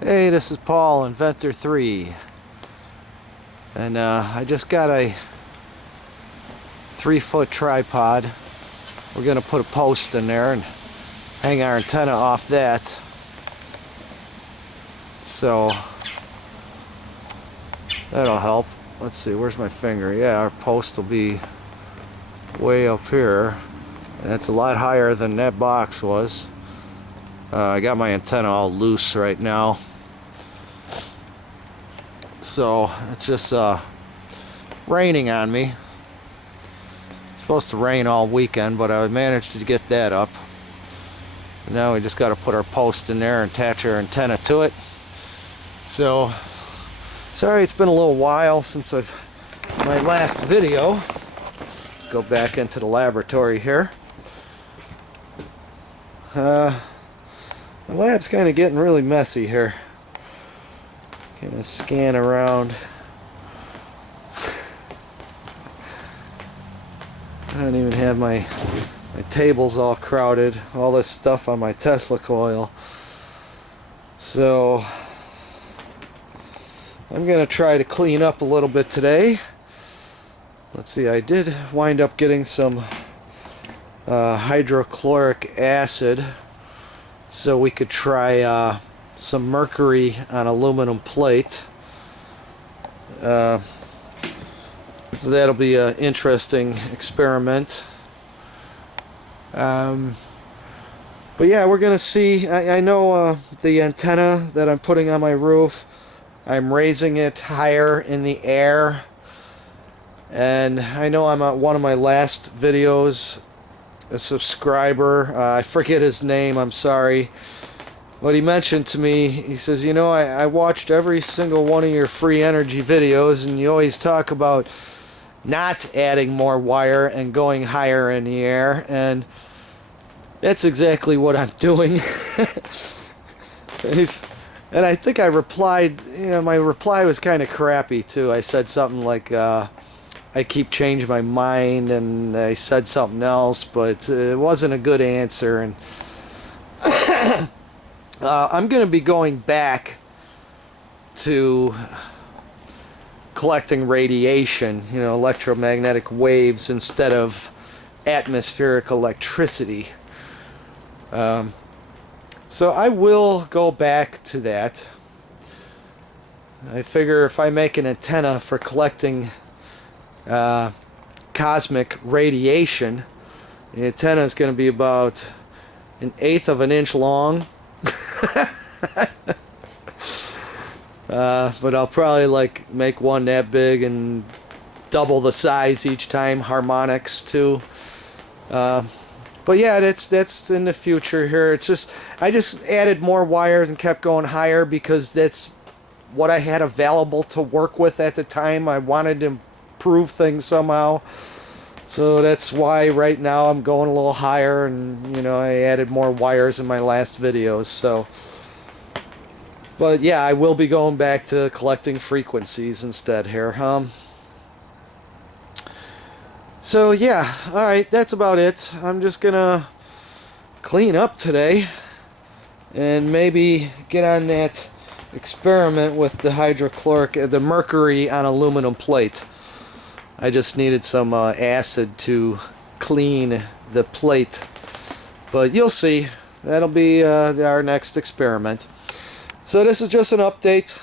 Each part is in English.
Hey, this is Paul, Inventor 3, and I just got a 3-foot tripod. We're gonna put a post in there and hang our antenna off that. So that'll help. Let's see, where's my finger? Yeah, our post will be way up here, and it's a lot higher than that box was. I got my antenna all loose right now, so it's just raining on me. It's supposed to rain all weekend, but I managed to get that up. And now we just got to put our post in there and attach our antenna to it. So sorry it's been a little while since my last video. Let's go back into the laboratory here. My lab's kind of getting really messy here. Kind of scan around. I don't even have my tables all crowded. All this stuff on my Tesla coil. So I'm gonna try to clean up a little bit today. Let's see, I did wind up getting some hydrochloric acid, so we could try some mercury on aluminum plate. So that'll be an interesting experiment. But yeah, we're gonna see. I know the antenna that I'm putting on my roof, I'm raising it higher in the air, and I know I'm at one of my last videos, a subscriber, I forget his name, I'm sorry, but he mentioned to me, he says, you know, I watched every single one of your free energy videos, and you always talk about not adding more wire and going higher in the air, and that's exactly what I'm doing. And I think I replied, you know, my reply was kind of crappy too. I said something like, I keep changing my mind, and I said something else, but it wasn't a good answer. And I'm going to be going back to collecting radiation, you know, electromagnetic waves instead of atmospheric electricity. So I will go back to that. I figure if I make an antenna for collecting cosmic radiation, the antenna is going to be about 1/8 of an inch long. But I'll probably like make one that big and double the size each time, harmonics too. But yeah, that's in the future here. It's just, I just added more wires and kept going higher because that's what I had available to work with at the time. I wanted to improve things somehow. So that's why right now I'm going a little higher, and you know, I added more wires in my last videos. So, but yeah, I will be going back to collecting frequencies instead here. So yeah, alright, that's about it. I'm just gonna clean up today and maybe get on that experiment with the the mercury on aluminum plate. I just needed some acid to clean the plate. But you'll see. That'll be our next experiment. So this is just an update,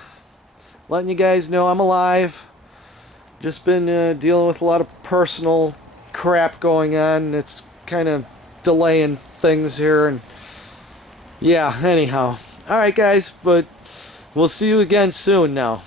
letting you guys know I'm alive. Just been dealing with a lot of personal crap going on. It's kind of delaying things here, and yeah, anyhow. Alright guys, but we'll see you again soon now.